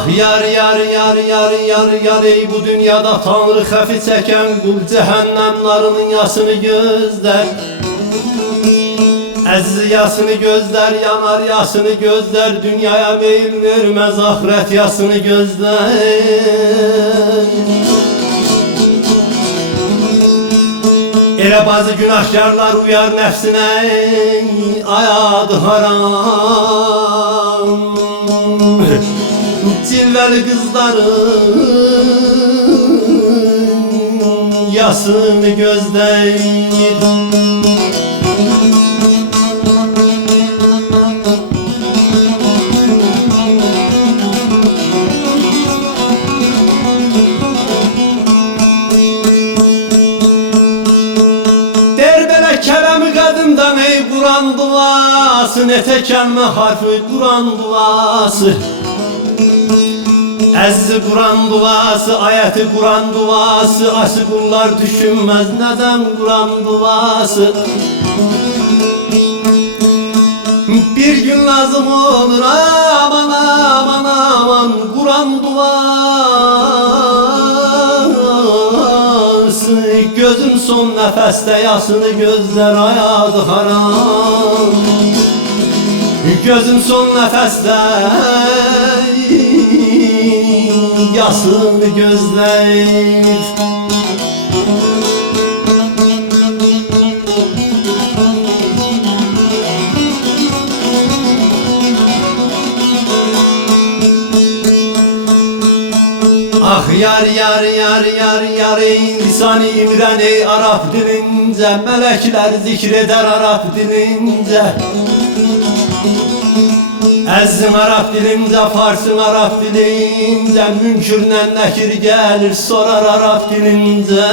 Ah yar yar yar yar yar yar ey bu dünyada Tanrı xəfi çəkən qul cəhənnəmlarının yasını gözlər. Əziz yasını gözlər, yanar yasını gözlər, dünyaya meyil verməz ahirət yasını gözlər. Elə bazı günahkarlar uyar nəfsinə, ayadı haram. Cilvəli qızların yasını gözləyir. Der belə kələmi qədimdən ey Quran duası, netə kəlmə harfi Quran duası. Əziz Quran duası, ayəti Quran duası, aşı qullar düşünməz nədən Quran duası. Bir gün lazım olur aman aman aman Quran duası. Gözüm son nəfəsdə yasını gözlər, ayadı haram. Gözüm son nəfəsdə yasını gözləyir. Ah yar yar yar yar yar ey lisan-ı imrən ey Arap dilincə, mələklər zikr edər Arap dilincə. Əzim Arap dilincə, Farsın Arap dilincə, münkürlə nəkir gəlir sorar Arap dilincə.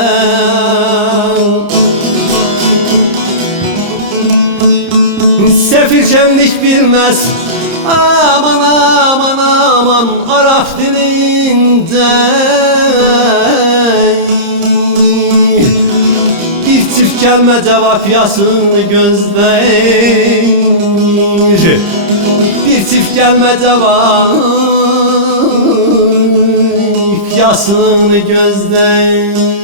Sefir şenlik bilməz aman aman aman Arap dilincə. Bir çift kəlmə cavab yasını gözləyir. Bir çift kəlmə cavab yasını gözləyir.